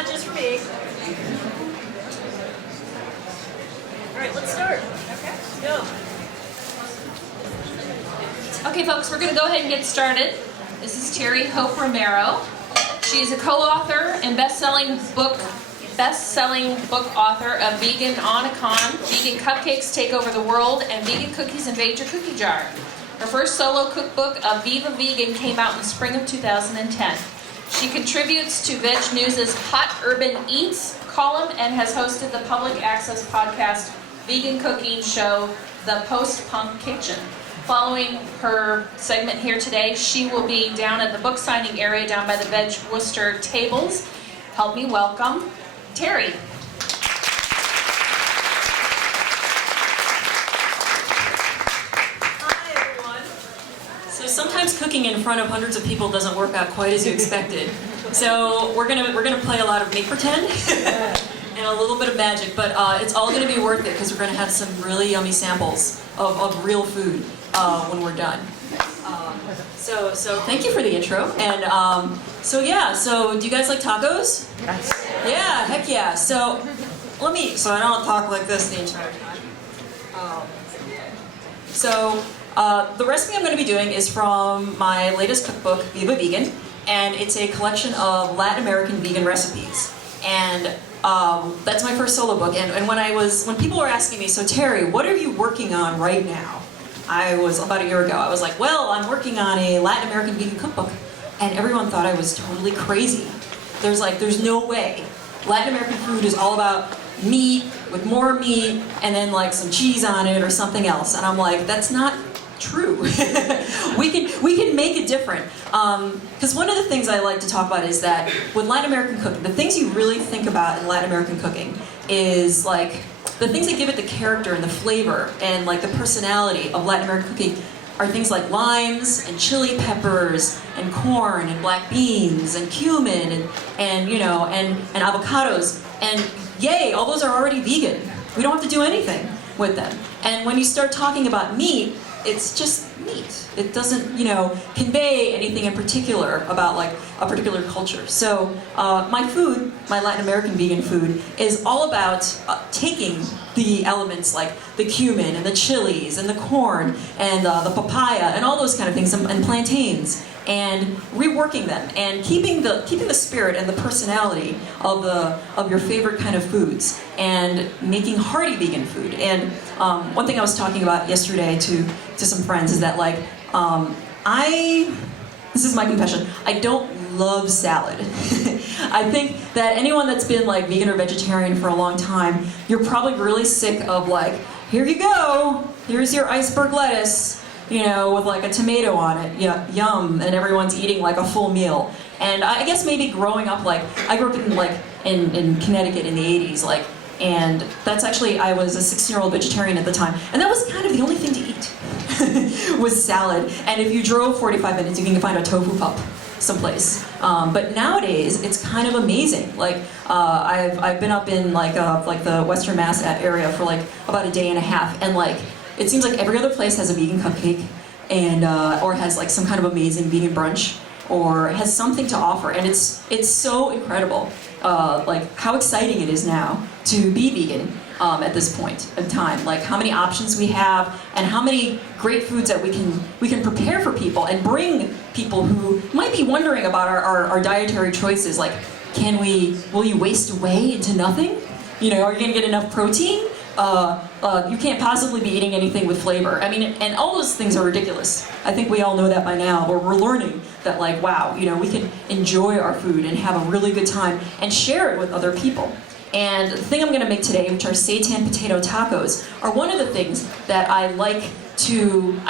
not just for me. All right, let's start. Okay. Let's go. Okay, folks, we're going to go ahead and get started. This is Terry Hope Romero. She is a co-author and best-selling book author of Vegan on a Con, Vegan Cupcakes Take Over the World, and Vegan Cookies Invade Your Cookie Jar. Her first solo cookbook, Viva Vegan, came out in spring of 2010. She contributes to Veg News' Hot Urban Eats column and has hosted the public access podcast vegan cooking show, The Post-Punk Kitchen. Following her segment here today, she will be down at the book signing area down by the Veg Worcester tables. Help me welcome Terry. Hi, everyone. So sometimes cooking in front of hundreds of people doesn't work out quite as you expected. So we're gonna play a lot of make pretend and a little bit of magic, but it's all gonna be worth it because we're gonna have some really yummy samples of real food when we're done. So thank you for the intro. And so do you guys like tacos? Yes. Yeah, heck yeah. So I don't talk like this the entire time. The recipe I'm going to be doing is from my latest cookbook, Viva Vegan, and it's a collection of Latin American vegan recipes. And that's my first solo book. And when people were asking me, so Terry, what are you working on right now? I was about a year ago. I was like, well, I'm working on a Latin American vegan cookbook, and everyone thought I was totally crazy. There's no way. Latin American food is all about meat with more meat and then like some cheese on it or something else. And I'm like, that's not true. we can make it different. Because one of the things I like to talk about is that with Latin American cooking, the things you really think about in Latin American cooking is like the things that give it the character and the flavor and like the personality of Latin American cooking are things like limes and chili peppers and corn and black beans and cumin and avocados, and yay, all those are already vegan. We don't have to do anything with them. And when you start talking about meat, it's just meat. It doesn't, convey anything in particular about like a particular culture. So my food, my Latin American vegan food, is all about taking the elements like the cumin and the chilies and the corn and the papaya and all those kind of things and plantains, and reworking them and keeping the spirit and the personality of your favorite kind of foods and making hearty vegan food. And one thing I was talking about yesterday to some friends is that like this is my confession, I don't love salad. I think that anyone that's been like vegan or vegetarian for a long time, you're probably really sick of like, here you go, here's your iceberg lettuce, with like a tomato on it, yum, and everyone's eating like a full meal. And I guess maybe growing up, like, I grew up in Connecticut in the 80s, like, and that's actually, I was a 16-year-old vegetarian at the time, and that was kind of the only thing to eat, was salad. And if you drove 45 minutes, you can find a tofu pup someplace. But nowadays, it's kind of amazing. Like, I've been up in like the Western Mass area for like about a day and a half, and like, it seems like every other place has a vegan cupcake, and or has like some kind of amazing vegan brunch, or has something to offer, and it's so incredible, like how exciting it is now to be vegan at this point in time. Like how many options we have, and how many great foods that we can prepare for people and bring people who might be wondering about our dietary choices. Like, will you waste away into nothing? Are you gonna get enough protein? You can't possibly be eating anything with flavor. I mean, and all those things are ridiculous. I think we all know that by now, or we're learning that like, wow, we can enjoy our food and have a really good time and share it with other people. And the thing I'm going to make today, which are Seitan potato tacos, are one of the things that I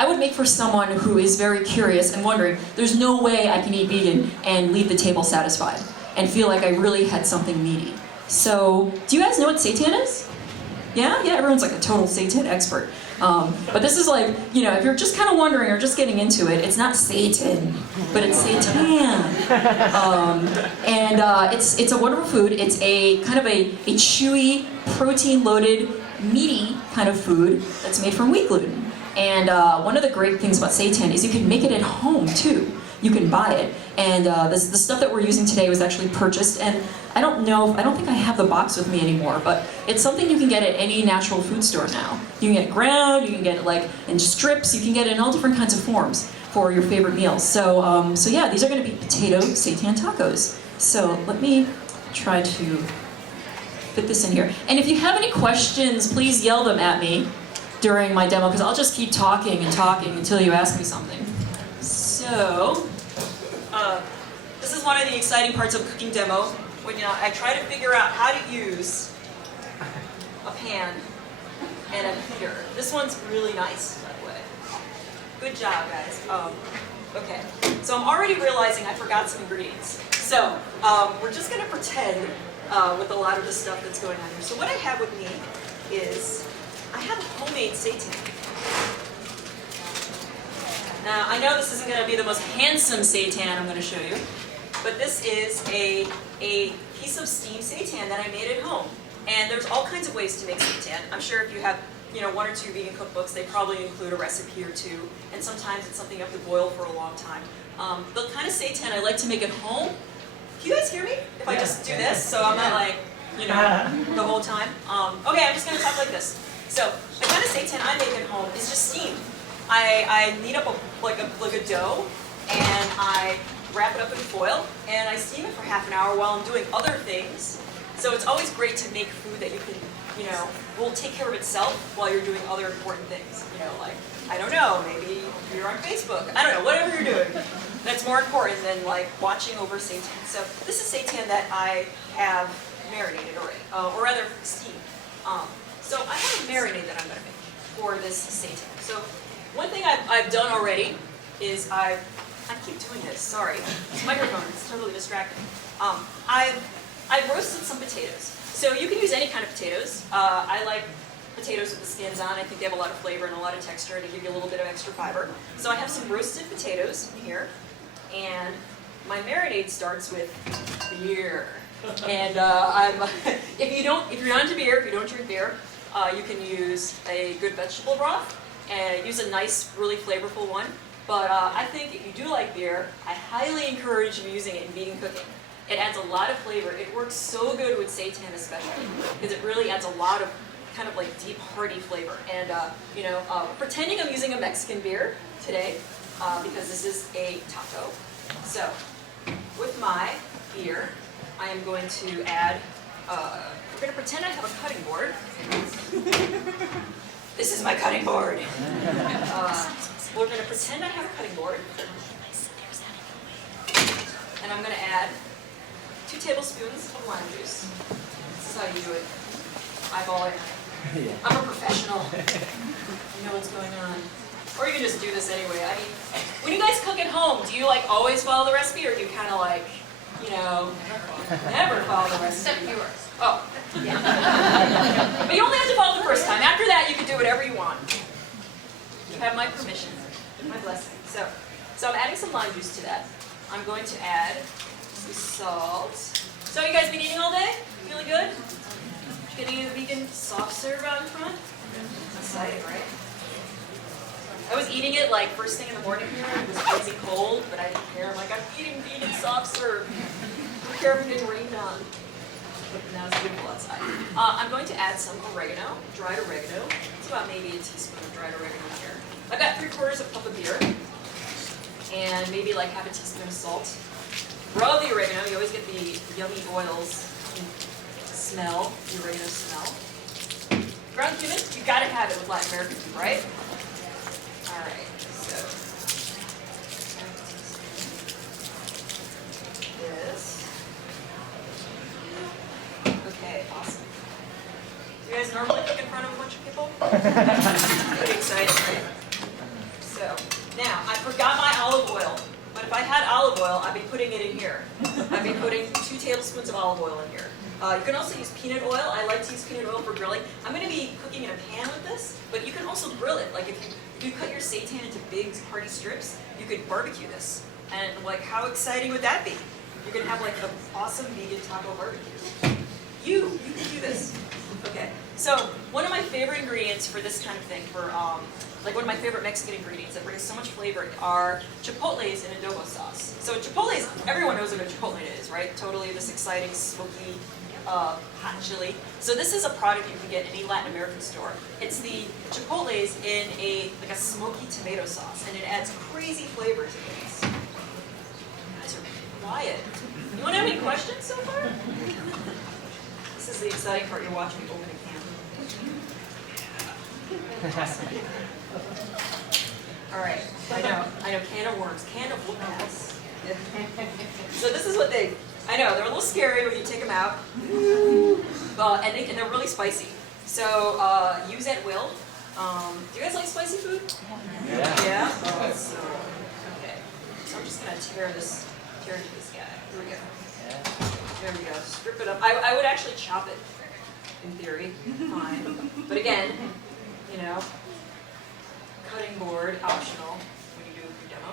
would make for someone who is very curious and wondering, there's no way I can eat vegan and leave the table satisfied and feel like I really had something meaty. So, do you guys know what Seitan is? Yeah, everyone's like a total Seitan expert. But this is like, if you're just kind of wondering or just getting into it, it's not Seitan, but it's Seitan. It's a wonderful food. It's a kind of a chewy, protein-loaded, meaty kind of food that's made from wheat gluten. And one of the great things about Seitan is you can make it at home too. you can buy it. And the stuff that we're using today was actually purchased, and I don't think I have the box with me anymore, but it's something you can get at any natural food store now. You can get it ground, you can get it like in strips, you can get it in all different kinds of forms for your favorite meals. So, so yeah, these are going to be potato seitan tacos. So let me try to fit this in here. And if you have any questions, please yell them at me during my demo, because I'll just keep talking and talking until you ask me something. So, this is one of the exciting parts of cooking demo, when I try to figure out how to use a pan and a heater. This one's really nice, by the way. Good job, guys. Okay, so I'm already realizing I forgot some ingredients. So, we're just going to pretend with a lot of the stuff that's going on here. So what I have with me is, I have a homemade seitan. Now, I know this isn't going to be the most handsome seitan I'm going to show you, but this is a piece of steamed seitan that I made at home. And there's all kinds of ways to make seitan. I'm sure if you have one or two vegan cookbooks, they probably include a recipe or two, and sometimes it's something you have to boil for a long time. The kind of seitan I like to make at home, can you guys hear me? If I just do this, so I'm not like, the whole time. Okay, I'm just going to talk like this. So, the kind of seitan I make at home is just steamed. I knead up like a dough, and I wrap it up in foil, and I steam it for half an hour while I'm doing other things. So it's always great to make food that you can, will take care of itself while you're doing other important things. Like, I don't know, maybe you're on Facebook. I don't know, whatever you're doing. That's more important than like watching over seitan. So this is seitan that I have marinated already, or rather steamed. So I have a marinade that I'm going to make for this seitan. So one thing I've done already is I keep doing this, sorry. This microphone is totally distracting. I've roasted some potatoes. So you can use any kind of potatoes. I like potatoes with the skins on. I think they have a lot of flavor and a lot of texture to give you a little bit of extra fiber. So I have some roasted potatoes in here. And my marinade starts with beer. And if you're not into beer, if you don't drink beer, you can use a good vegetable broth and use a nice, really flavorful one. But I think if you do like beer, I highly encourage you using it in vegan cooking. It adds a lot of flavor. It works so good with seitan especially, because it really adds a lot of kind of like deep, hearty flavor. And pretending I'm using a Mexican beer today, because this is a taco. So, with my beer, I am going to add, we're going to pretend I have a cutting board. This is my cutting board. We're going to pretend I have a cutting board. And I'm going to add 2 tablespoons of lime juice. This is how you do it. Eyeball it. I'm a professional. You know what's going on. Or you can just do this anyway. I mean, when you guys cook at home, do you like always follow the recipe, or do you kind of like, never follow the recipe? Except yours. Oh, yeah. But you only have to follow the first time. After that, you can do whatever you want. You have my permission, my blessing. So I'm adding some lime juice to that. I'm going to add some salt. So you guys been eating all day? Feeling good? Getting the vegan soft serve out in front? Exciting, right? I was eating it like first thing in the morning here. It was crazy cold, but I didn't care. I'm like, I'm eating vegan soft serve. I don't care if it didn't rain on. But now it's beautiful outside. I'm going to add some oregano, dried oregano. It's about maybe a teaspoon of dried oregano here. I've got 3/4 cup of beer, and maybe like half a teaspoon of salt. Rub the oregano. You always get the yummy oils smell, the oregano smell. Ground cumin, you gotta have it with Latin American food, right? All right, so this. Okay, awesome. You guys normally cook in front of a bunch of people? Pretty exciting, right? So, now, I forgot my olive oil. But if I had olive oil, I'd be putting it in here. I'd be putting 2 tablespoons of olive oil in here. You can also use peanut oil. I like to use peanut oil for grilling. I'm going to be cooking in a pan with this, but you can also grill it. Like if you cut your seitan into big hearty strips, you could barbecue this. And like, how exciting would that be? You can have like an awesome vegan taco barbecue. You can do this. Okay, so one of my favorite ingredients for this kind of thing, for like one of my favorite Mexican ingredients that brings so much flavor are chipotles in adobo sauce. So chipotles, everyone knows what a chipotle is, right? Totally this exciting, smoky, hot chili. So this is a product you can get in any Latin American store. It's the chipotles in like a smoky tomato sauce, and it adds crazy flavors to this. You guys are quiet. Anyone have any questions so far? This is the exciting part. You're watching me open a can. Awesome. All right. I know. Can of worms. Can of whoop-ass. So this is what I know, they're a little scary when you take them out. And they're really spicy. So use at will. Do you guys like spicy food? Yeah. Yeah? Okay. So I'm just going to tear into this guy. Here we go. There we go. Strip it up. I would actually chop it, in theory. Fine. But again, cutting board, optional when you do your demo.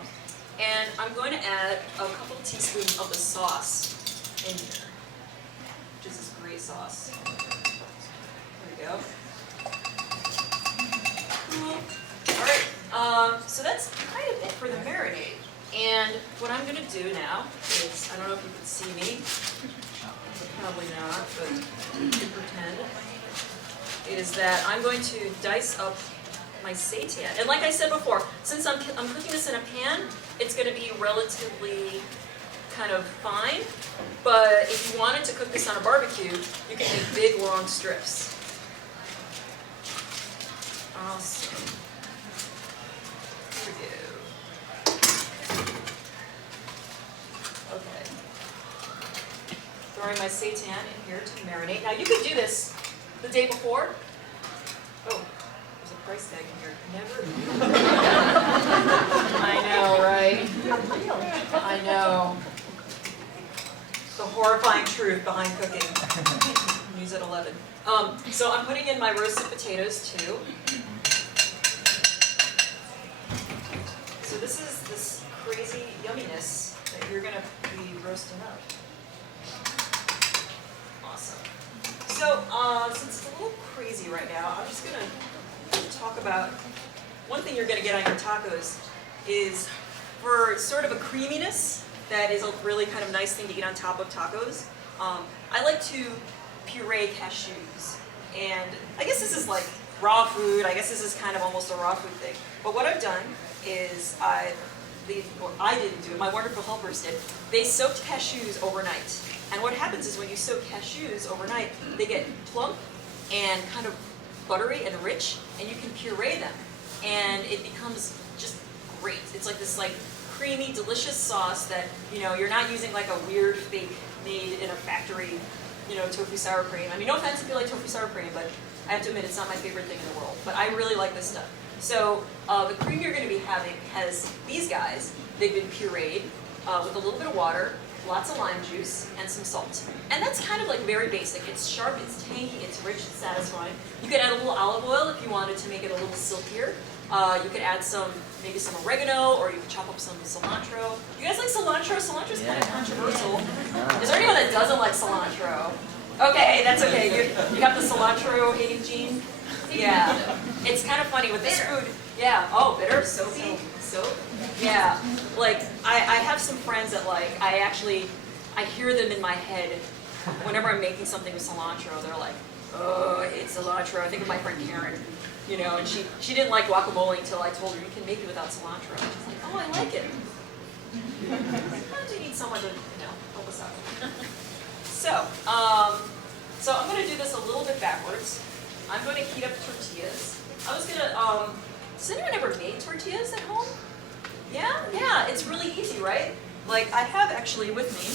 And I'm going to add a couple teaspoons of the sauce in here, which is this great sauce. There we go. Cool. All right. So that's kind of it for the marinade. And what I'm going to do now is, I don't know if you can see me, probably not, but you can pretend, is that I'm going to dice up my seitan. And like I said before, since I'm cooking this in a pan, it's going to be relatively kind of fine. But if you wanted to cook this on a barbecue, you can make big, long strips. Awesome. Here we go. Okay. Throwing my seitan in here to marinate. Now you could do this the day before. Oh, there's a price tag in here. Never. I know, right? I know. The horrifying truth behind cooking. News at 11. So I'm putting in my roasted potatoes too. So this is this crazy yumminess that you're going to be roasting up. Awesome. So since it's a little crazy right now, I'm just going to talk about one thing you're going to get on your tacos is for sort of a creaminess that is a really kind of nice thing to eat on top of tacos. I like to puree cashews. And I guess this is like raw food. I guess this is kind of almost a raw food thing. But what I've done is I didn't do it, my wonderful helpers did. They soaked cashews overnight. And what happens is when you soak cashews overnight, they get plump and kind of buttery and rich, and you can puree them. And it becomes just great. It's like this creamy, delicious sauce that, you're not using like a weird fake made in a factory, tofu sour cream. I mean, no offense if you like tofu sour cream, but I have to admit it's not my favorite thing in the world. But I really like this stuff. So the cream you're going to be having has these guys. They've been pureed with a little bit of water, lots of lime juice, and some salt. And that's kind of like very basic. It's sharp, it's tangy, it's rich, it's satisfying. You could add a little olive oil if you wanted to make it a little silkier. You could add maybe some oregano, or you could chop up some cilantro. You guys like cilantro? Cilantro's kind of controversial. Is there anyone that doesn't like cilantro? Okay, that's okay. You have the cilantro hating gene? Yeah. It's kind of funny with this food. Yeah. Oh, bitter? Soapy? Soap? Yeah. Like, I have some friends that I hear them in my head whenever I'm making something with cilantro. They're like, oh, I hate cilantro. I think of my friend Karen. And she didn't like guacamole until I told her you can make it without cilantro. She's like, oh, I like it. Sometimes you need someone to, help us out. So I'm going to do this a little bit backwards. I'm going to heat up tortillas. I was going to, has anyone ever made tortillas at home? Yeah, it's really easy, right? Like, I have actually with me,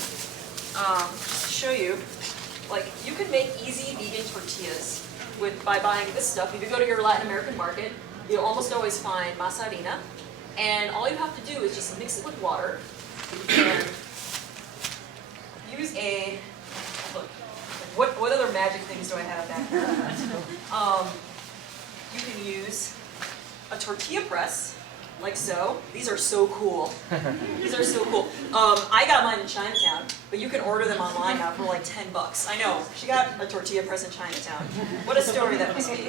just to show you, you can make easy vegan tortillas by buying this stuff. If you go to your Latin American market, you'll almost always find masa harina. And all you have to do is just mix it with water and use what other magic things do I have back here? You can use a tortilla press, like so. These are so cool. These are so cool. I got mine in Chinatown. but you can order them online now for like 10 bucks. I know, she got a tortilla press in Chinatown. What a story that must be.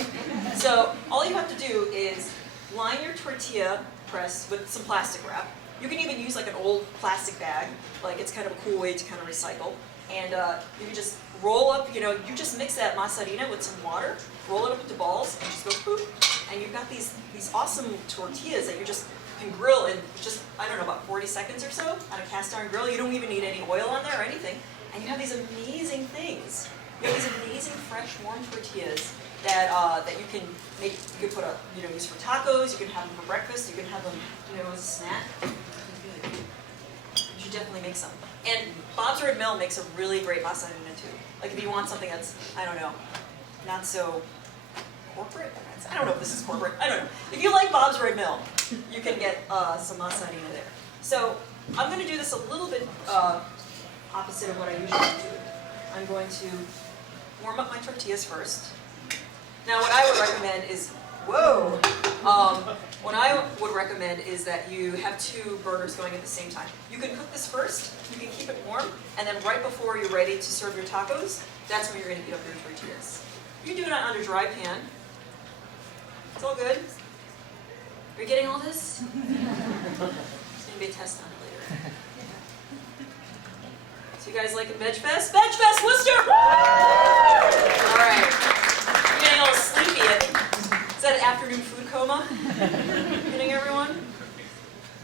So all you have to do is line your tortilla press with some plastic wrap. You can even use like an old plastic bag, like it's kind of a cool way to kind of recycle. And you can just roll up, you just mix that massarina with some water, roll it up into balls, and just go poof, and you've got these awesome tortillas that you just can grill in just, I don't know, about 40 seconds or so on a cast iron grill. You don't even need any oil on there or anything. And you have these amazing things. You have these amazing fresh, warm tortillas that you can make, you can put use for tacos, you can have them for breakfast, you can have them, as a snack. You should definitely make some. And Bob's Red Mill makes a really great massarina too. Like if you want something that's, I don't know, not so corporate? I don't know if this is corporate. I don't know. If you like Bob's Red Mill, you can get some massarina there. So I'm going to do this a little bit opposite of what I usually do. I'm going to warm up my tortillas first. Now what I would recommend is, what I would recommend is that you have 2 burners going at the same time. You can cook this first, you can keep it warm, and then right before you're ready to serve your tacos, that's when you're going to heat up your tortillas. You can do it on a dry pan. It's all good. Are you getting all this? There's going to be a test on it later. So you guys like a VegFest? VegFest Worcester! All right. You're getting a little sleepy. Is that an afternoon food coma? Hitting everyone?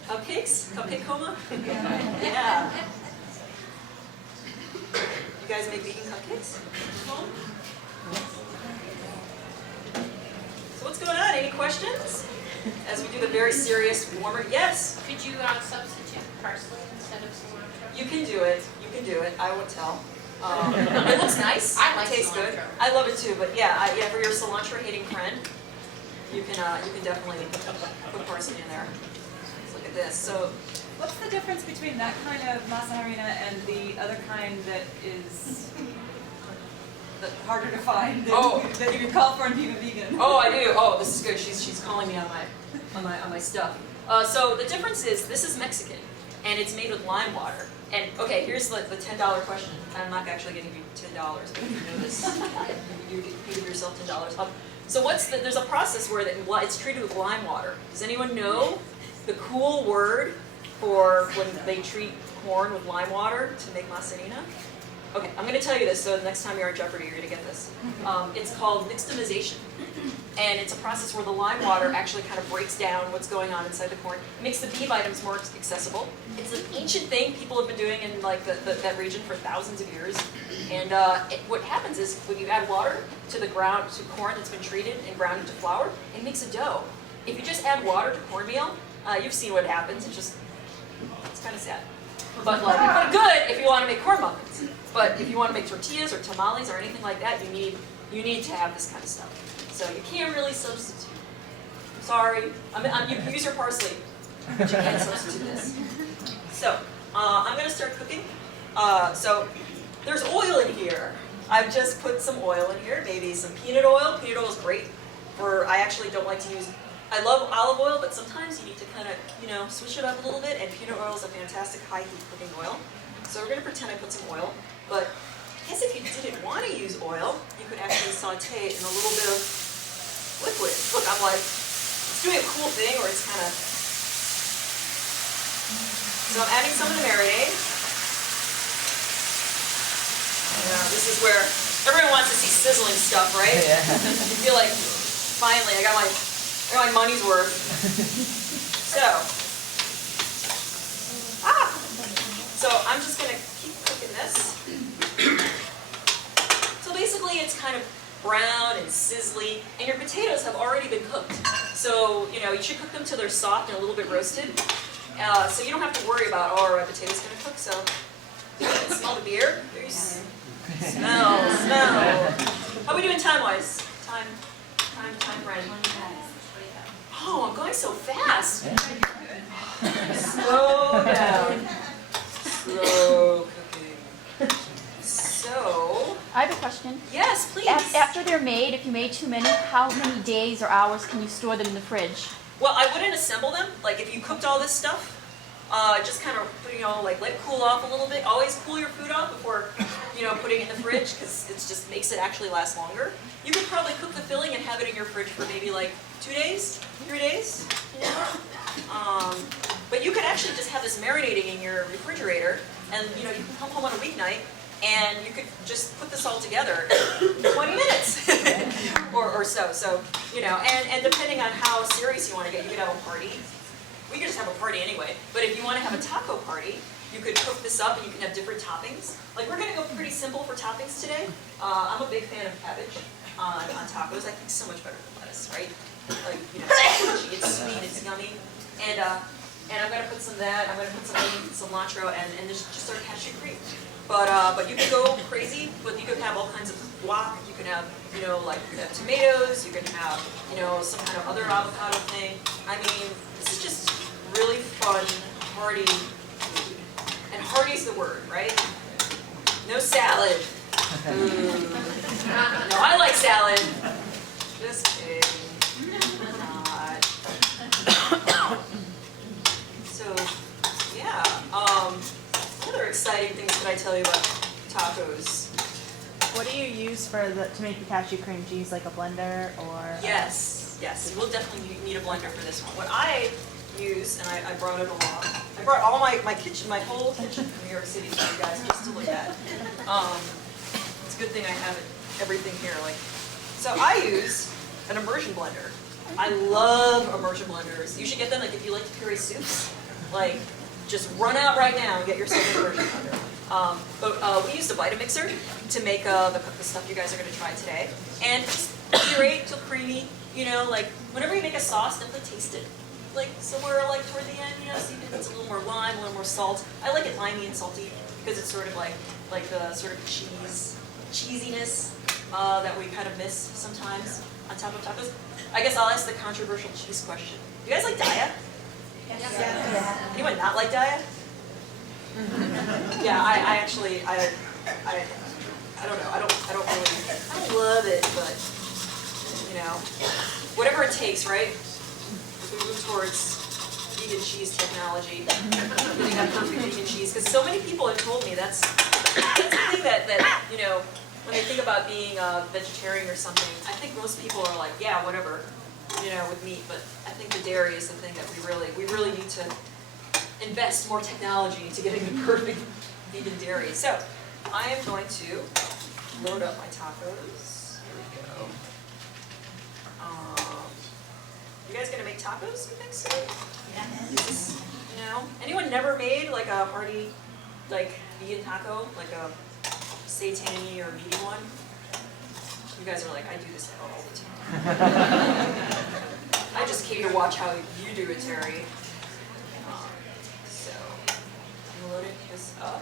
Cupcakes? Cupcake coma? Yeah. You guys make vegan cupcakes at home? So what's going on? Any questions? As we do the very serious warmer. Yes? Could you substitute parsley instead of cilantro? You can do it. You can do it. I won't tell. It looks nice. I like it tastes cilantro. good. I love it too. But yeah, for your cilantro-hating friend, you can definitely put parsley in there. Let's look at this. So, what's the difference between that kind of massarina and the other kind that is harder to find that you call for in Viva Vegan? oh, I do. Oh, this is good. She's calling me on my stuff. So the difference is this is Mexican, and it's made with lime water. And okay, here's the $10 question. I'm not actually going to give you $10, but if you know this, you give yourself $10. So there's a process where it's treated with lime water. Does anyone know the cool word for when they treat corn with lime water to make massarina? Okay, I'm going to tell you this, so the next time you're on Jeopardy, you're going to get this. It's called nixtamization. And it's a process where the lime water actually kind of breaks down what's going on inside the corn. It makes the B vitamins more accessible. It's an ancient thing people have been doing in like that region for thousands of years. And what happens is when you add water to corn that's been treated and ground into flour, it makes a dough. If you just add water to cornmeal, you've seen what happens. It's kind of sad. But good if you want to make corn muffins. But if you want to make tortillas or tamales or anything like that, you need to have this kind of stuff. So you can't really substitute. I'm sorry. You can use your parsley, but you can't substitute this. So I'm going to start cooking. So there's oil in here. I've just put some oil in here, maybe some peanut oil. Peanut oil is great. I actually don't like to use. I love olive oil, but sometimes you need to kind of, switch it up a little bit. And peanut oil is a fantastic high heat cooking oil. So we're going to pretend I put some oil, but I guess if you didn't want to use oil, you could actually saute it in a little bit of liquid. Look, I'm like, it's doing a cool thing where it's kind of. So I'm adding some of the marinade. This is where everyone wants to see sizzling stuff, right? Yeah. You feel like, finally, I got my money's worth. So I'm just going to keep cooking this. So basically it's kind of brown and sizzly, and your potatoes have already been cooked. So, you should cook them till they're soft and a little bit roasted. So you don't have to worry about, oh, are my potatoes going to cook? So you can smell the beer. Smell. How are we doing time-wise? Time, Brent. Oh, I'm going so fast. Slow down. Slow cooking. So, I have a question. yes, please. After they're made, if you made too many, how many days or hours can you store them in the fridge? Well, I wouldn't assemble them. Like if you cooked all this stuff, Just kind of, like let it cool off a little bit. Always cool your food off before, putting it in the fridge because it just makes it actually last longer. You could probably cook the filling and have it in your fridge for maybe like 2 days, 3 days. But you could actually just have this marinating in your refrigerator, and you can come home on a weeknight and you could just put this all together in 20 minutes or so. So, and depending on how serious you want to get, you could have a party. We could just have a party anyway, but if you want to have a taco party, you could cook this up and you can have different toppings. Like we're going to go pretty simple for toppings today. I'm a big fan of cabbage on tacos. I think it's so much better than lettuce, right? Like, it's crunchy, it's sweet, it's yummy. And I'm going to put some of that, I'm going to put some cilantro and just our cashew cream. But you could go crazy, but you could have all kinds of guac, you can have, you could have tomatoes, you can have, some kind of other avocado thing. I mean, this is just really fun, hearty food. And hearty's the word, right? No salad. No, I like salad. Just kidding. Not. So, yeah. What other exciting things could I tell you about tacos? What do you use to make the cashew cream? Do you use like a blender or? Yes, you will definitely need a blender for this one. What I use, and I brought it along. I brought all my kitchen, my whole kitchen from New York City for you guys just to look at. It's a good thing I have everything here. So I use an immersion blender. I love immersion blenders. You should get them if you like to puree soups. Just run out right now and get yourself an immersion blender. But we used a Vitamixer to make the stuff you guys are going to try today. And just puree till creamy. Whenever you make a sauce, definitely taste it. Somewhere toward the end, see if it's a little more lime, a little more salt. I like it limey and salty because it's sort of like the sort of cheesiness that we kind of miss sometimes on top of tacos. I guess I'll ask the controversial cheese question. Do you guys like Daya? Yes. Anyone not like Daya? Yeah, I actually, I don't know. I don't love it, but whatever it takes, right? We move towards vegan cheese technology, getting that perfect vegan cheese. Because so many people have told me that's the thing that when they think about being a vegetarian or something, I think most people are like, yeah, whatever, with meat. But I think the dairy is the thing that we really need to invest more technology into getting the perfect vegan dairy. So I am going to load up my tacos. Here we go. You guys gonna make tacos, you think so? Yes. Anyone never made a hearty, vegan taco, a Seitan or meaty one? You guys are I do this all the time. I just came to watch how you do it, Terry. So, I'm loading this up.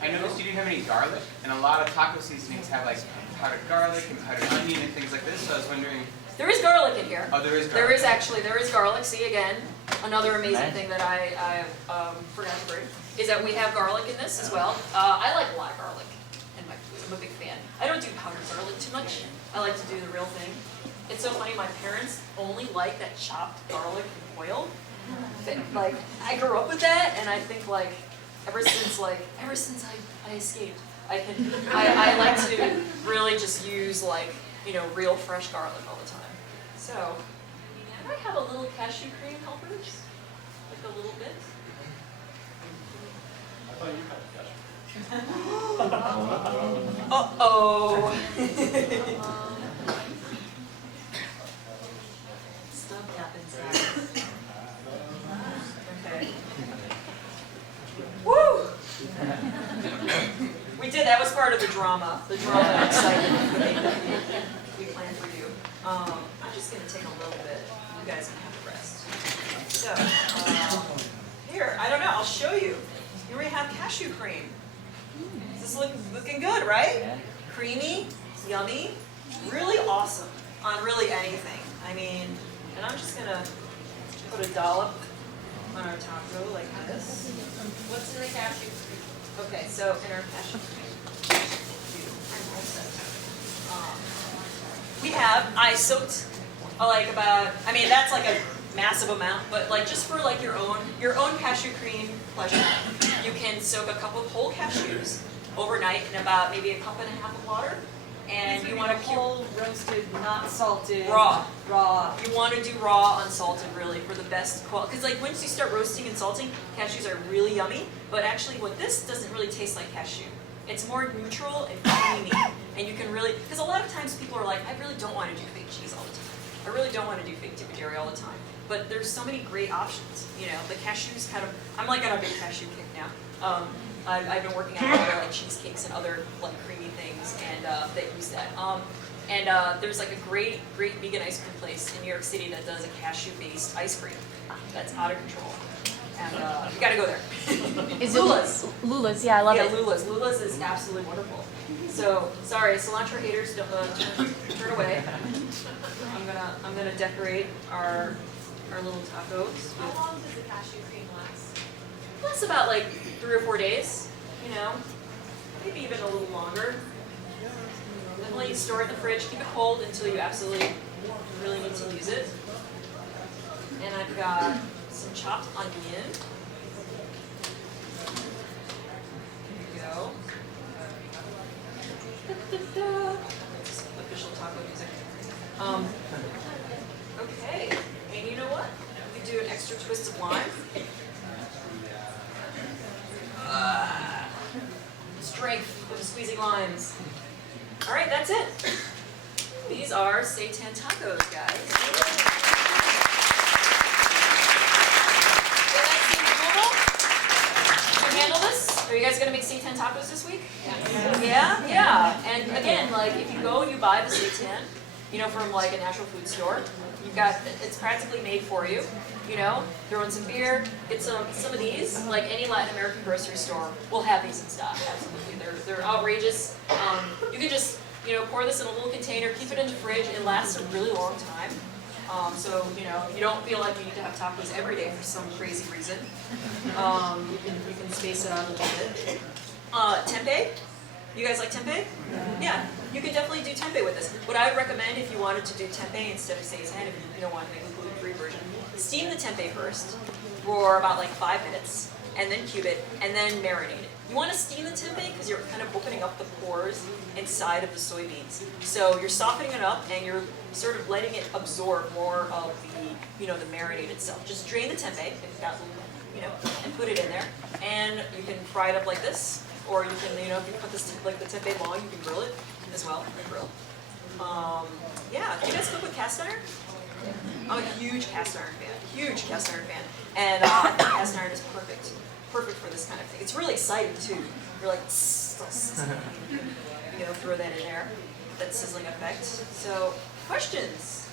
I noticed you didn't have any garlic, and a lot of taco seasonings have powdered garlic and powdered onion and things like this, so I was wondering. There is garlic in here. Oh, there is garlic. There is garlic. See, again, another amazing thing that I forgot to bring is that we have garlic in this as well. I like a lot of garlic in my food. I'm a big fan. I don't do powdered garlic too much. I like to do the real thing. It's so funny, my parents only like that chopped garlic and oil. I grew up with that, and I think ever since I escaped, I like to really just use real fresh garlic all the time. So, can I have a little cashew cream, helpers? A little bit? I thought you had cashew. Uh-oh. Stuff happens. Okay. Woo! We did, that was part of the drama and excitement that we planned for you. I'm just going to take a little bit. You guys can have the rest. So, here, I don't know, I'll show you. Here we have cashew cream. This is looking good, right? Creamy, yummy, really awesome on really anything. I mean, and I'm just going to put a dollop on our taco like this. What's in the cashew cream? Okay, so in our cashew cream, we have, I soaked that's massive amount, but like just for like your own cashew cream pleasure, you can soak a cup of whole cashews overnight in about maybe a cup and a half of water. And you want to whole, roasted, not salted. raw. Raw. You want to do raw, unsalted, really, for the best quality. Because like once you start roasting and salting, cashews are really yummy. But actually, what this doesn't really taste like cashew. It's more neutral and creamy, and you can really. Because a lot of times people are like, I really don't want to do fake cheese all the time. I really don't want to do fake dairy all the time. But there's so many great options. You know, the cashews kind of. I'm like on a big cashew kick now. I've been working on other like cheesecakes and other like creamy things, and that use that. There's like a great vegan ice cream place in New York City that does a cashew-based ice cream that's out of control, and you got to go there. Is Lula's. Lula's, yeah, I love Yeah, it. Lula's. Lula's is absolutely wonderful. So sorry, cilantro haters, don't turn away. I'm gonna decorate our little tacos. How long does the cashew cream last? That's about like 3 or 4 days, you know, maybe even a little longer. Definitely store it in the fridge, keep it cold until you absolutely really need to use it. And I've got some chopped onion. There you go. That's official taco music. Okay, and you know what? We could do an extra twist of lime. Strength with squeezing limes. All right, that's it. These are Seitan tacos, guys. Does that seem doable? Can you handle this? Are you guys gonna make Seitan tacos this week? Yeah? Yeah. And again, like if you go and you buy the Seitan, you know, from like a natural food store, you've got, it's practically made for you. You know, throw in some beer, get some of these. Like any Latin American grocery store will have these in stock. Absolutely, they're outrageous. You can just, you know, pour this in a little container, keep it in the fridge. It lasts a really long time. So you know, you don't feel like you need to have tacos every day for some crazy reason. You can space it out a little bit. Tempeh. You guys like tempeh? Yeah, you can definitely do tempeh with this. What I would recommend if you wanted to do tempeh instead of seitan, if you don't want to make a gluten-free version, steam the tempeh first for about like 5 minutes, and then cube it, and then marinate it. You want to steam the tempeh because you're kind of opening up the pores inside of the soybeans. So you're softening it up, and you're sort of letting it absorb more of the, you know, the marinade itself. Just drain the tempeh, if you've got, you know, and put it in there, and you can fry it up like this. Or you can, you know, if you put this like the tempeh long, you can grill it as well. Grill. Yeah. Do you guys cook with cast iron? I'm a huge cast iron fan. Huge cast iron fan. And I think cast iron is perfect. Perfect for this kind of thing. It's really exciting too. You're like, you know, throw that in there. That sizzling effect. So, questions?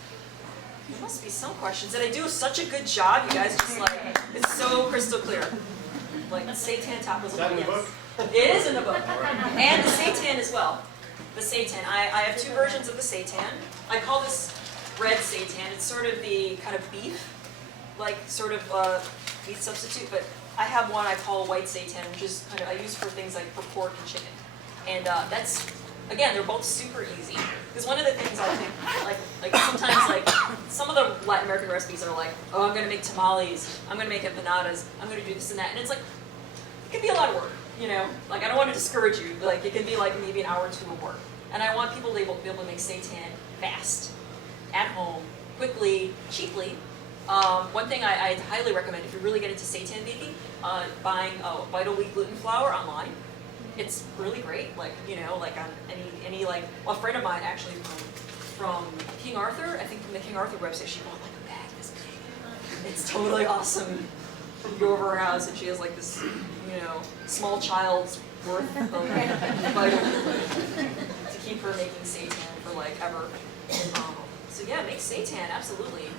There must be some questions. Did I do such a good job? You guys just like, it's so crystal clear. Like Seitan tacos. Is that in the book? It is in the book. And the Seitan as well. The Seitan. I have 2 versions of the Seitan. I call this red Seitan. It's sort of the kind of beef, like sort of meat substitute, but I have one I call white Seitan, which is kind of, I use for things like for pork and chicken. And that's, again, they're both super easy. Because one of the things I think, like sometimes like, some of the Latin American recipes are like, oh, I'm gonna make tamales, I'm gonna make empanadas, I'm gonna do this and that. And it's like, it can be a lot of work. You know, like I don't want to discourage you. Like it can be like maybe an hour or 2 of work, and I want people to be able to make seitan fast, at home, quickly, cheaply. One thing I highly recommend if you really get into seitan baking, buying Vital Wheat gluten flour online. It's really great. Like you know, like on any like a friend of mine actually from King Arthur. I think from the King Arthur website, she bought like a bag this big. It's totally awesome. You go over her house and she has like this, you know, small child's worth of vital to keep her making seitan for like ever. So yeah, make seitan, absolutely.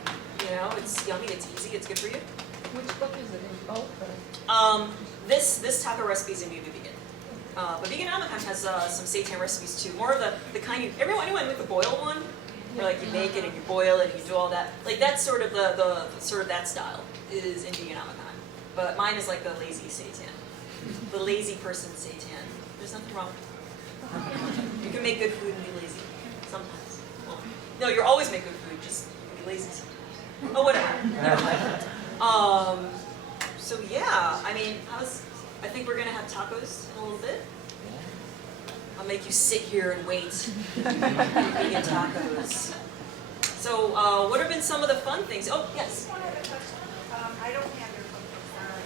You know, it's yummy, it's easy, it's good for you. Which book is it in? Oh, This taco recipe is in Viva Vegan. But Veganomicon has some seitan recipes too. More of the kind you, anyone with the boil one, where like you make it and you boil it and you do all that. Like that's sort of the sort of that style is in Veganomicon. But mine is like the lazy seitan. The lazy person seitan. There's nothing wrong with it. You can make good food and be lazy. Sometimes. Well, no, you always make good food, just be lazy sometimes. Oh, whatever. So yeah, I mean, I think we're gonna have tacos in a little bit. I'll make you sit here and wait for vegan tacos. So, what have been some of the fun things? Oh, yes. One other question. I don't have your cookbook, sorry.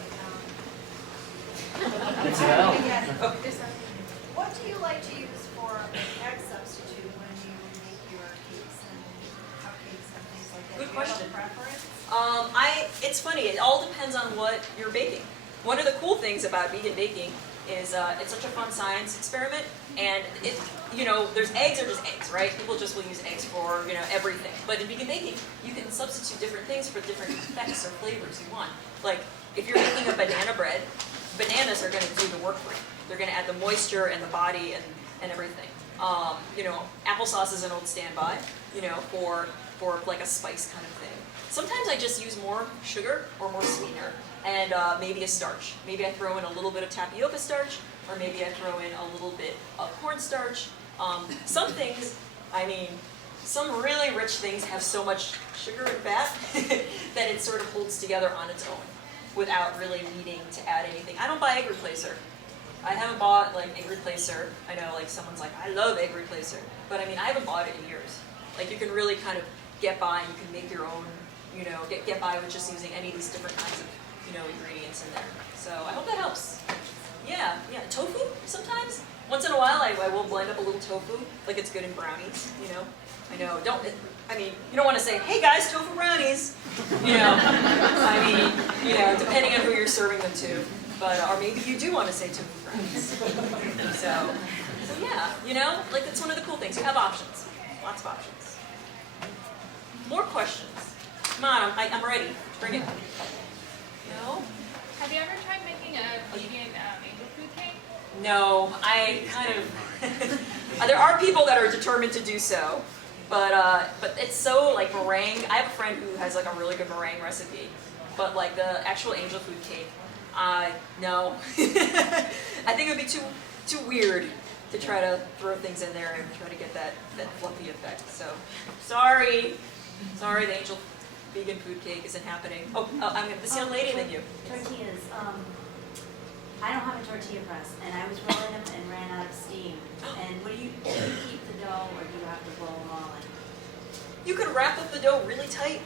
Yes. What do you like to use for an egg substitute when you make your cakes and cupcakes and things like that? Good Do you have question. a preference? It's funny. It all depends on what you're baking. One of the cool things about vegan baking is it's such a fun science experiment, and there's eggs are just eggs, right? People just will use eggs for everything. But in vegan baking, you can substitute different things for different effects or flavors you want. Like if you're making a banana bread, bananas are going to do the work for you. They're going to add the moisture and the body and everything. Applesauce is an old standby, for like a spice kind of thing. Sometimes I just use more sugar or more sweetener and maybe a starch. Maybe I throw in a little bit of tapioca starch, or maybe I throw in a little bit of cornstarch. Some things, some really rich things have so much sugar and fat that it sort of holds together on its own without really needing to add anything. I don't buy egg replacer. I haven't bought like egg replacer. I know like someone's like, I love egg replacer, but I haven't bought it in years. Like you can really kind of get by, you can make your own, get by with just using any of these different kinds of, ingredients in there. So I hope that helps. Yeah, tofu sometimes. Once in a while I will blend up a little tofu, like it's good in brownies, I know, you don't want to say, hey guys, tofu brownies, depending on who you're serving them to. But, or maybe you do want to say tofu brownies. So yeah, like that's one of the cool things. You have options, lots of options. More questions? Come on, I'm ready. Bring it. No? Have you ever tried making a vegan angel food cake? No, I kind of. There are people that are determined to do so, but it's so like meringue. I have a friend who has like a really good meringue recipe, but like the actual angel food cake, no. I think it would be too weird to try to throw things in there and try to get that fluffy effect. So sorry, the angel vegan food cake isn't happening. This young lady than you. Tortillas. I don't have a tortilla press, and I was rolling them and ran out of steam. And do you keep the dough, or do you have to roll them all in? You could wrap up the dough really tight,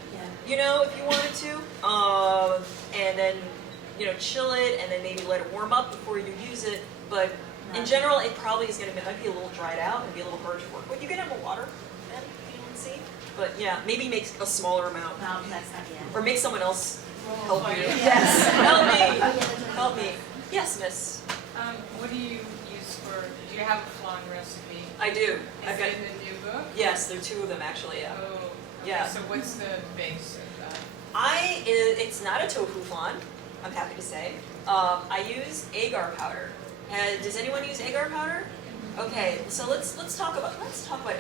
Yeah. if you wanted to, and then chill it, and then maybe let it warm up before you use it. But in general, it probably is might be a little dried out and be a little hard to work with. You can have more water then, if you want to see. But yeah, maybe make a smaller amount. No, that's not yet. Or make someone else help you. Yes. Help me. Yes, miss. What do you use for, do you have a flan recipe? I do. Is it in the new book? Yes, there are two of them actually, yeah. Oh, okay. Yeah. So what's the base of that? It's not a tofu flan, I'm happy to say. I use agar powder. Does anyone use agar powder? Okay, so let's talk about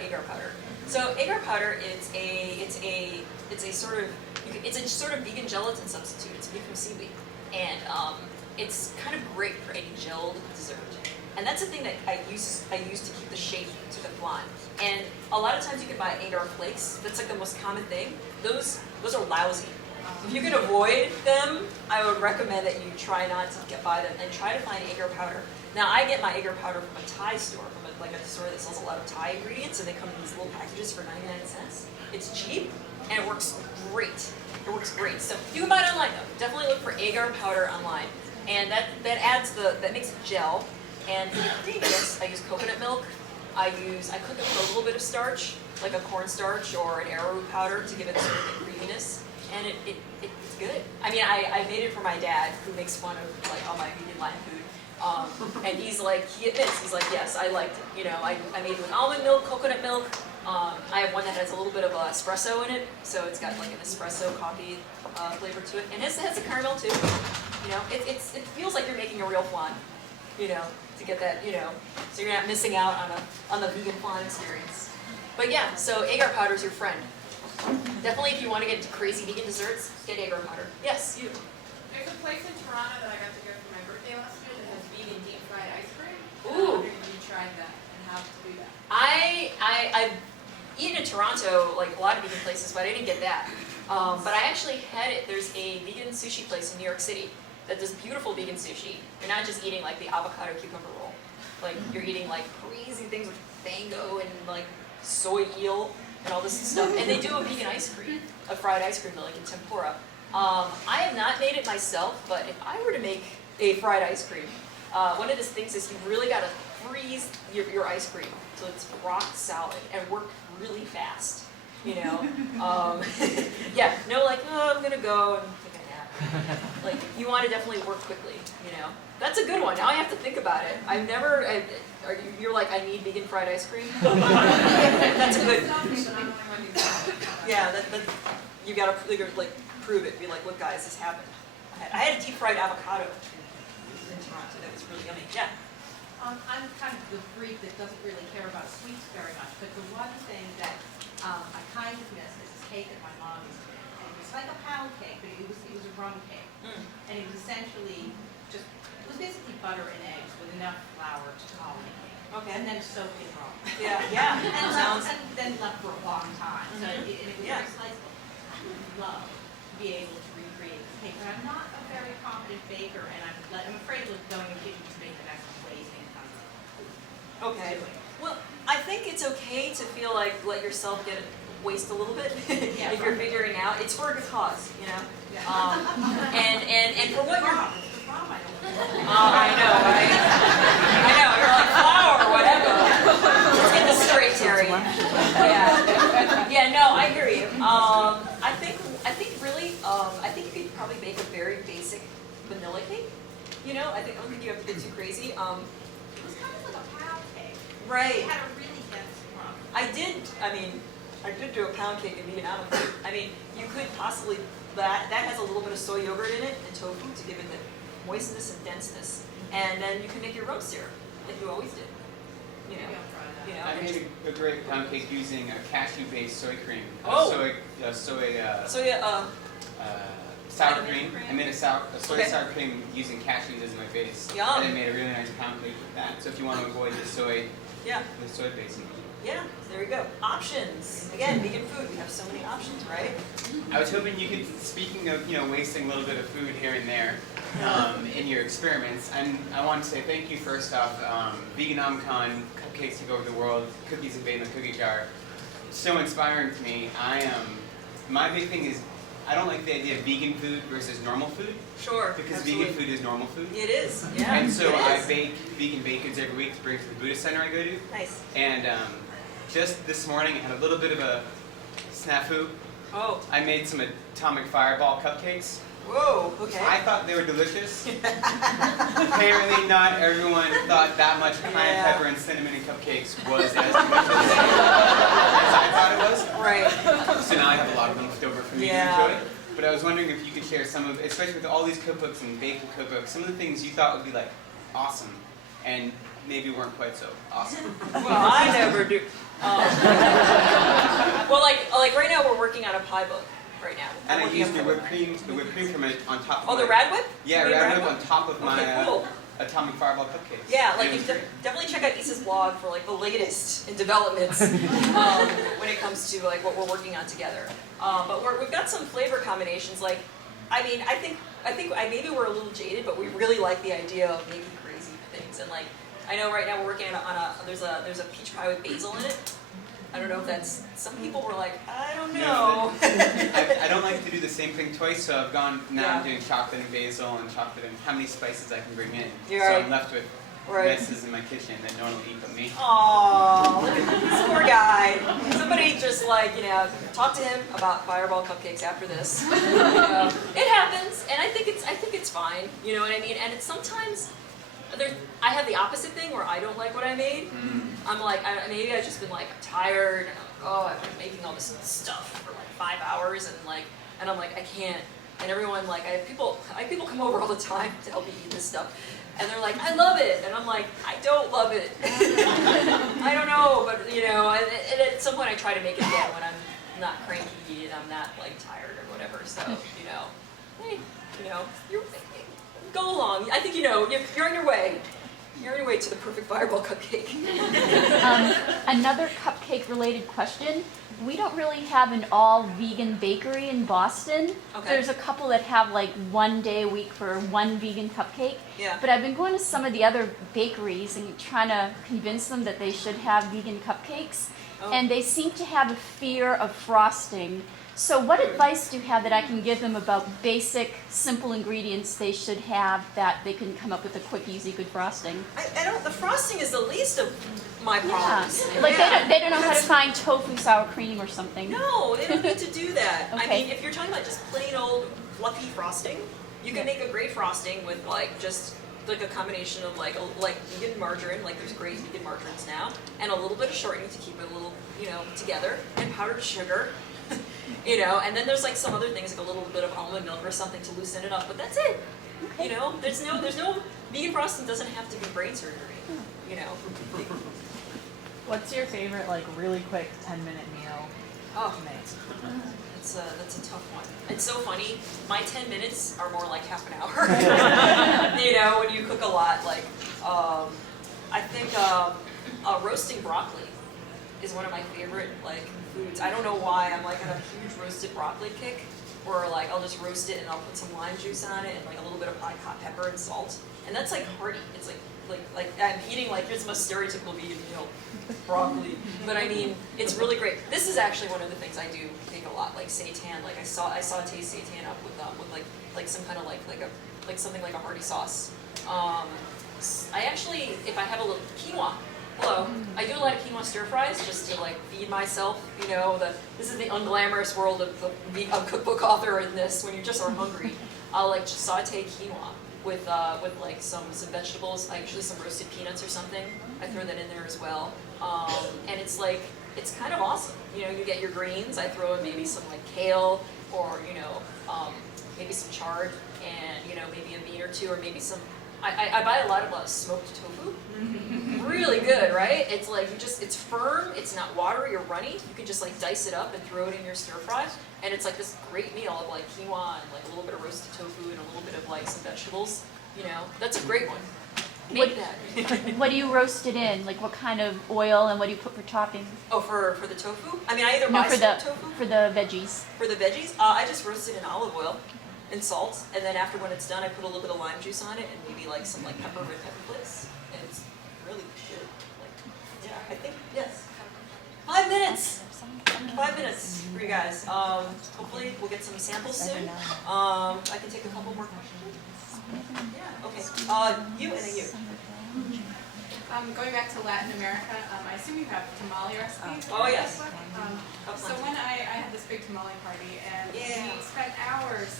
agar powder. So agar powder it's a sort of vegan gelatin substitute. It's made from seaweed, and it's kind of great for any gelled dessert. And that's the thing that I use to keep the shape to the flan. And a lot of times you can buy agar flakes. That's like the most common thing. Those are lousy. If you can avoid them, I would recommend that you try not to buy them and try to find agar powder. Now I get my agar powder from a Thai store, from a store that sells a lot of Thai ingredients, and they come in these little packages for 99 cents. It's cheap and it works great. So you can buy it online though. Definitely look for agar powder online, and that makes it gel. And for the creaminess, I use coconut milk. I cook it with a little bit of starch, like a cornstarch or an arrowroot powder, to give it sort of the creaminess. And it's good. I made it for my dad, who makes fun of like all my vegan Latin food. And he admits, yes, I liked it. I made it with almond milk, coconut milk. I have one that has a little bit of espresso in it, so it's got like an espresso coffee flavor to it. And it has a caramel too. It feels like you're making a real flan, to get that, so you're not missing out on the vegan flan experience. But yeah, so agar powder is your friend. Definitely, if you want to get into crazy vegan desserts, get agar powder. Yes, you. There's a place in Toronto that I got to go for my birthday last year that has vegan deep fried ice cream. Ooh. You tried that and how to do that. I've eaten in Toronto, like a lot of vegan places, but I didn't get that. But I actually had it. There's a vegan sushi place in New York City that does beautiful vegan sushi. You're not just eating like the avocado cucumber roll. Like you're eating like crazy things with mango and like soy eel and all this stuff. And they do a vegan ice cream, a fried ice cream like in tempura. I have not made it myself, but if I were to make a fried ice cream, one of the things is you really got to freeze your ice cream so it's rock solid and work really fast. You know, yeah, no, like, oh, I'm gonna go and take a nap. Like, you want to definitely work quickly, you know. That's a good one. Now I have to think about it. I've never, you're like, I need vegan fried ice cream? That's a good, yeah, you gotta like prove it. Be like, look guys, this happened. I had a deep fried avocado in Toronto that was really yummy. Yeah. I'm kind of the freak that doesn't really care about sweets very much, but the one thing that I kind of miss is this cake that my mom used to make. And it was like a pound cake, but it was a rum cake. And it was essentially it was basically butter and eggs with enough flour to call it a cake. Okay. And then soaked in rum. Yeah, yeah. And then left for a long time. So it was Yeah. very sliceable. I would love to be able to recreate this cake, but I'm not a very competent baker, and I'm afraid of going in the kitchen to make the next blazing kind of Okay. Well, I think it's okay to feel like let yourself get waste a little bit if you're figuring out. It's for a good cause, you know. And for what you're. I know, right? I know. You're like flour or whatever. Let's get this straight, Terry. Yeah. Yeah. No, I hear you. I think really, I think you could probably make a very basic vanilla cake. You know, I don't think you have to get too crazy. It was kind of like a pound cake. Right. It had a really dense rum. I did do a pound cake in Vietnam. I mean, you could possibly, that has a little bit of soy yogurt in it and tofu to give it the moistness and denseness. And then you can make your rum syrup, like you always did. You know. I made a great pound cake using a cashew-based soy cream. Oh. Sour cream. I made a soy sour cream using cashews as my base. Yum. And I made a really nice pound cake with that. So if you want to avoid the soy base. Yeah, there we go. Options. Again, vegan food. We have so many options, right? I was hoping you could, speaking of wasting a little bit of food here and there in your experiments, I want to say thank you first off. Veganomicon, Cupcakes Take Over the World, Cookies and Bake in the Cookie Jar. So inspiring to me. My big thing is I don't like the idea of vegan food versus normal food. Sure. Because absolutely. vegan food is normal food. It is, yeah. And so I bake vegan baked goods every week to bring to the Buddhist center I go to. Nice. And just this morning I had a little bit of a snafu. Oh. I made some atomic fireball cupcakes. Whoa, okay. I thought they were delicious. Apparently not everyone thought that much cayenne pepper and cinnamon in cupcakes was as delicious as I thought it was. Right. So now I have a lot of them left over for me to enjoy. But I was wondering if you could share some of, especially with all these cookbooks and baking cookbooks, some of the things you thought would be like awesome and maybe weren't quite so awesome. Well, I never do. Well, like right now we're working on a pie book. Right now. And I used the whipped cream from it on top of the rad whip? Yeah, rad whip on top of my cool. atomic fireball cupcakes. Yeah, like you definitely check out Issa's blog for like the latest in developments when it comes to like what we're working on together. But we've got some flavor combinations. Like, I mean, I think maybe we're a little jaded, but we really like the idea of making crazy things. And like, I know right now we're working on there's a peach pie with basil in it. I don't know if that's, some people were like, I don't know. I don't like to do the same thing twice, so I've gone, now I'm doing chocolate and basil and chocolate and how many spices I can bring in. So I'm left with messes in my kitchen that no one will eat but me. Aww, look at this poor guy. Somebody just like, talk to him about fireball cupcakes after this. It happens, and I think it's fine, you know what I mean? And it's sometimes, I have the opposite thing where I don't like what I made. I'm like, maybe I've just been like tired, and I've been making all this stuff for like 5 hours, and I'm like, I can't. And everyone like, I have people come over all the time to help me eat this stuff, and they're like, I love it, and I'm like, I don't love it. I don't know, but and at some point I try to make it again when I'm not cranky and I'm not like tired or whatever. So hey, you're. Go along. I think you're on your way. You're on your way to the perfect fireball cupcake. Another cupcake-related question. We don't really have an all-vegan bakery in Boston. Okay. There's a couple that have like 1 day a week for one vegan cupcake. Yeah. But I've been going to some of the other bakeries and trying to convince them that they should have vegan cupcakes. Oh. And they seem to have a fear of frosting. So what advice do you have that I can give them about basic, simple ingredients they should have that they can come up with a quick, easy, good frosting? I don't. The frosting is the least of my Yeah, problems. like Yeah. they don't know how to That's- find tofu sour cream or something. No, they don't need to do that. I Okay. mean, if you're talking about just plain old fluffy frosting, you can make a great frosting with like just like a combination of like vegan margarine, like there's great vegan margarines now, and a little bit of shortening to keep it a little, you know, together, and powdered sugar. You know, and then there's like some other things, like a little bit of almond milk or something to loosen it up, but that's it. Okay. You know, there's no vegan frosting doesn't have to be brain surgery. You know. What's your favorite, like, really quick 10-minute meal Oh, to make? that's a tough one. It's so funny. My 10 minutes are more like half an hour. You know, when you cook a lot, like I think roasting broccoli is one of my favorite like foods. I don't know why. I'm like on a huge roasted broccoli kick, where like I'll just roast it and I'll put some lime juice on it and like a little bit of hot pepper and salt, and that's like hearty. It's like I'm eating like it's the most stereotypical vegan meal, broccoli. But I mean, it's really great. This is actually one of the things I do make a lot, like seitan. Like I saute seitan up with like some kind of like something like a hearty sauce. I actually, if I have a little quinoa. Hello. I do a lot of quinoa stir fries just to like feed myself. You know, this is the unglamorous world of a cookbook author in this. When you just are hungry, I'll like just saute quinoa with like some vegetables. I usually some roasted peanuts or something. I throw that in there as well. And it's like it's kind of awesome. You know, you get your greens. I throw in maybe some like kale or you know maybe some chard and you know maybe a bean or two or maybe some. I buy a lot of smoked tofu. Really good, right? It's like it's firm, it's not watery or runny. You can just like dice it up and throw it in your stir fry. And it's like this great meal of like quinoa and like a little bit of roasted tofu and a little bit of like some vegetables. You know, that's a great one. Make that. What do you roast it in? Like what kind of oil and what do you put for topping? Oh, for the tofu? I mean, I either No, buy for the smoked tofu. for the veggies. For the veggies, I just roast it in olive oil and salt, and then after when it's done, I put a little bit of lime juice on it and maybe like some like red pepper flakes, and it's really good. Like, yeah, I think yes. 5 minutes. 5 minutes for you guys. Hopefully we'll get some samples soon. I can take a couple more questions. Yeah. Okay. You and then you. Going back to Latin America, I assume you have tamale recipes. Oh yes. So when I had this big tamale party, and we spent hours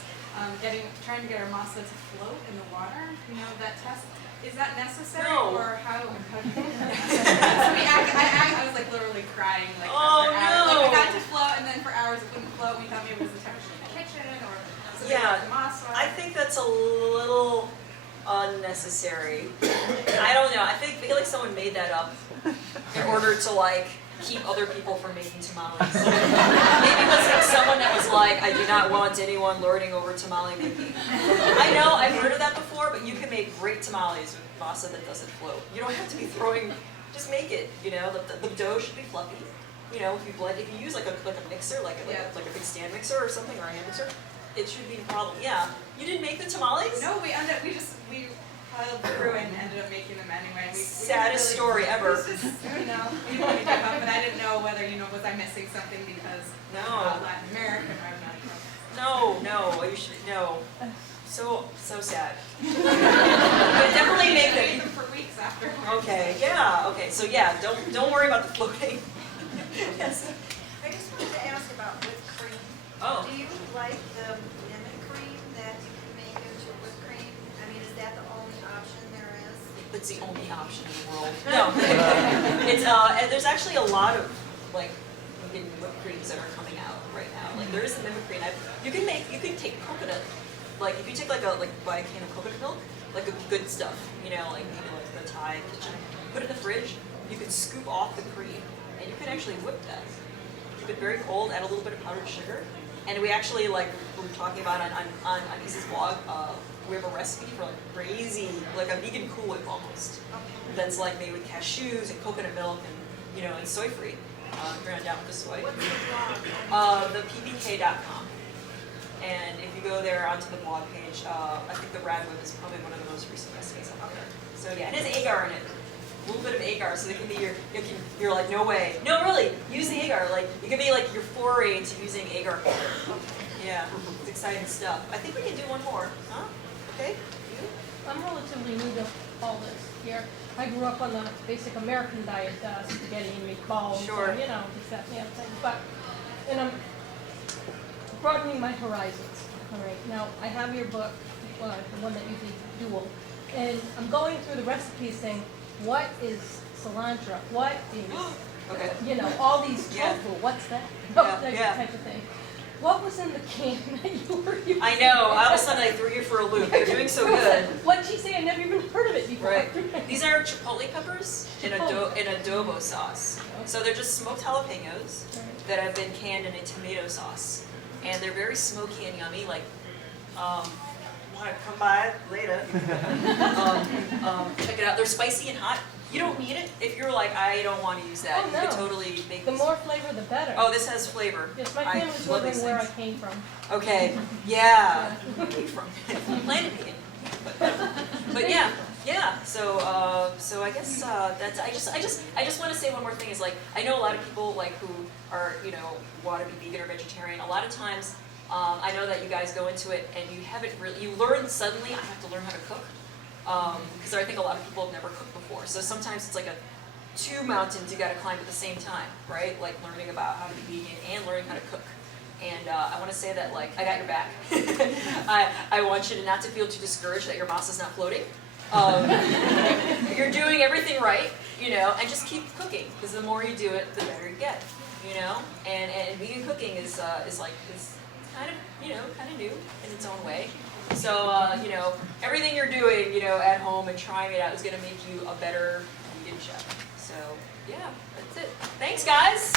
trying to get our masa to float in the water. You know that test. Is that necessary, or how do you do that? I was like literally crying like for hours. Like we got to float, and then for hours it wouldn't float. We thought maybe it was the temperature in the kitchen, or something with the masa. I think that's a little unnecessary. I don't know. I feel like someone made that up in order to like keep other people from making tamales. Maybe it was like someone that was like, I do not want anyone lording over tamale making. I know, I've heard of that before, but you can make great tamales with masa that doesn't float. You don't have to be throwing, just make it, you know, the dough should be fluffy. You know, if you use like a mixer, like a big stand mixer or something, or a hand mixer, it should be a problem. Yeah. You didn't make the tamales? No, we piled through and ended up making them anyway. Saddest story ever. It's just, you know, we didn't give up, but I didn't know whether, was I missing something because Latin American or not. No, you should, no. So sad. But definitely make them. Made them for weeks after. Okay, so don't worry about the floating. Yes. I just wanted to ask about whipped cream. Oh. Do you like the lemon cream that you can make into whipped cream? I mean, is that the only option there is? It's the only option in the world. No. It's and there's actually a lot of like vegan whipped creams that are coming out right now. Like there is a lemon cream. You can take coconut. Like if you take buy a can of coconut milk, like the good stuff, you know, like maybe like the Thai kitchen, put it in the fridge. You can scoop off the cream, and you can actually whip that. Keep it very cold. Add a little bit of powdered sugar. And we actually we were talking about on Isa's blog, we have a recipe for like crazy, like a vegan Cool Whip almost. That's like made with cashews and coconut milk and, you know, and soy free. You're not down with the soy. What's the blog? The ppk.com. And if you go there onto the blog page, I think the rad whip is probably one of the most recent recipes up there. So yeah, it has agar in it. A little bit of agar, so it can be you're like, no way. No, really, use the agar. Like, it could be like your foray into using agar powder. Yeah, it's exciting stuff. I think we can do one more, huh? Okay? You? I'm relatively new to all this here. I grew up on the basic American diet, spaghetti and meatballs, Sure. and, you know, this, that, and the other thing. But, and I'm broadening my horizons. All right, now I have your book, the one that you did, Dual, and I'm going through the recipes saying, what is cilantro? What is, Okay. you know, all these tofu? Yeah. What's that? Yeah, That yeah. type of thing. What was in the can that you were using? I know. All of a sudden, I threw you for a loop. You're doing so good. What'd she say? I never even heard of it before. Right. These are chipotle peppers in adobo sauce. So they're just smoked jalapenos that have been canned in a tomato sauce, and they're very smoky and yummy. Like, want to come by later? Check it out. They're spicy and hot. You don't need it if you're like, I don't want to use that. Oh, You no. could totally make The this. more flavor, the better. Oh, this has flavor. Yes, my I family's love wondering these where I things. came from. Okay. Yeah. From planet vegan. But yeah, yeah. So so I guess that's. I just want to say one more thing. Is like, I know a lot of people like who are, you know, want to be vegan or vegetarian. A lot of times, I know that you guys go into it and you haven't really. You learn suddenly. I have to learn how to cook. Because I think a lot of people have never cooked before. So sometimes it's like two mountains you got to climb at the same time, right? Like learning about how to be vegan and learning how to cook. And I want to say that, like, I got your back. I want you to not to feel too discouraged that your masa's not floating. You're doing everything right, you know, and just keep cooking, because the more you do it, the better you get, you know. And vegan cooking is kind of, you know, kind of new in its own way. So, you know, everything you're doing, you know, at home and trying it out is going to make you a better vegan chef. So, yeah, that's it. Thanks, guys.